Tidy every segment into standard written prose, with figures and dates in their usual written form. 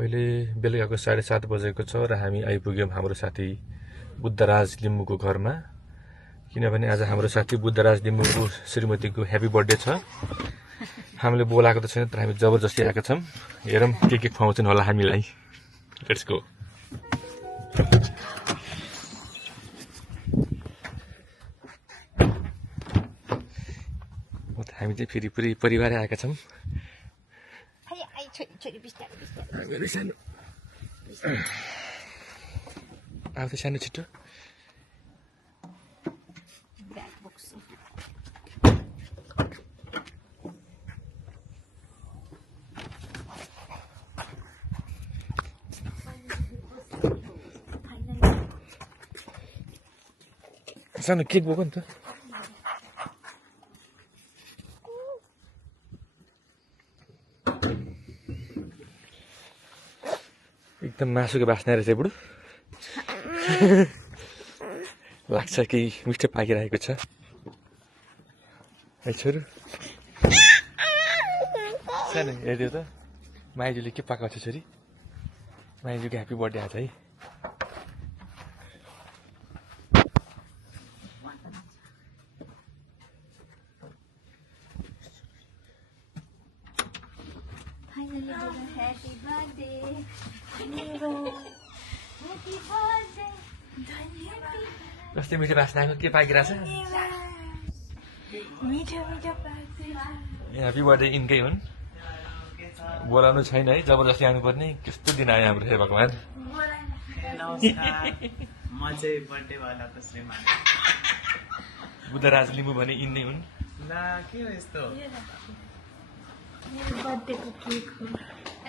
अहिले बेलुकाको 7:30 बजेको छ र हामी आइपुग्यौँ हाम्रो साथी बुद्धराज लिम्बूको घरमा। किनभने आज हाम्रो साथी बुद्धराज लिम्बूको श्रीमतीको ह्यापी बर्थडे छ। हामीले बोलाएको त छैन, तर हामी जबरजस्ती आएका छौँ। हेरौँ के खुवाउँछन् होला हामीलाई। Let's go. हामी चाहिँ फेरि पुरै परिवारै आएका छौँ। हामीहरू सानो अब त सानो छिटो सानो केक बोक नि त। एकदम मासुको बास्ना रहेछ बुढो। लाग्छ कि मिठो पाकिरहेको छ है छोरो। सानो हेरिदियो त माइजूले के पकाएको छ छोरी। माइजूको ह्याप्पी बर्थडे आज है। Happy birthday, Nero. Happy birthday, कस्तो मिठो बास्ना आएको के पाकिरहेछ। मिठो मिठो पाक्छ। ह्याप्पी बर्थडे यिनकै हुन्। बोलाउनु छैन है, जबरजस्ती आउनुपर्ने। कस्तो दिन आयो हाम्रो हे भगवान्। म चाहिँ बर्थडेवालाको श्रीमान। बुद्धराज लिम्बू भने यिनै हुन्। ला के हो यस्तो? मेरो बर्थडेको केक हो।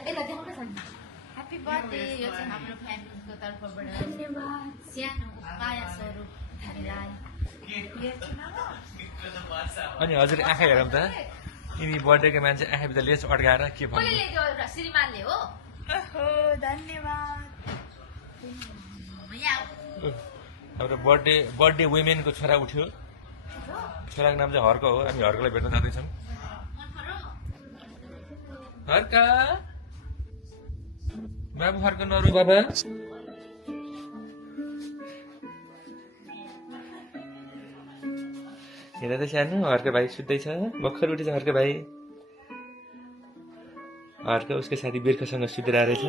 Happy birthday. यो चाहिँ हाम्रो फ्यामिलीको तर्फबाट धन्यवाद। सानो माया स्वरूप हामीलाई। अनि हजुर आँखा हेरौँ त। यिनी बर्थडेको मान्छे आँखा भित्र लेस अड्काएर के भन्नु। कसले ल्याइदियो एउटा श्रीमानले हो। ओहो धन्यवाद। हाम्रो बर्थडे वुमेनको छोरा उठ्यो। छोराको नाम चाहिँ हर्क हो। हामी हर्कलाई भेट्न जाँदैछौँ। हर्क बाबु, हर्क नरु बाबा। हेर त सानो हर्क भाइ सुत्दैछ। भर्खर उठेछ हर्क भाइ। हर्क उसको साथी बिर्खसँग सुतिरहेको रहेछ।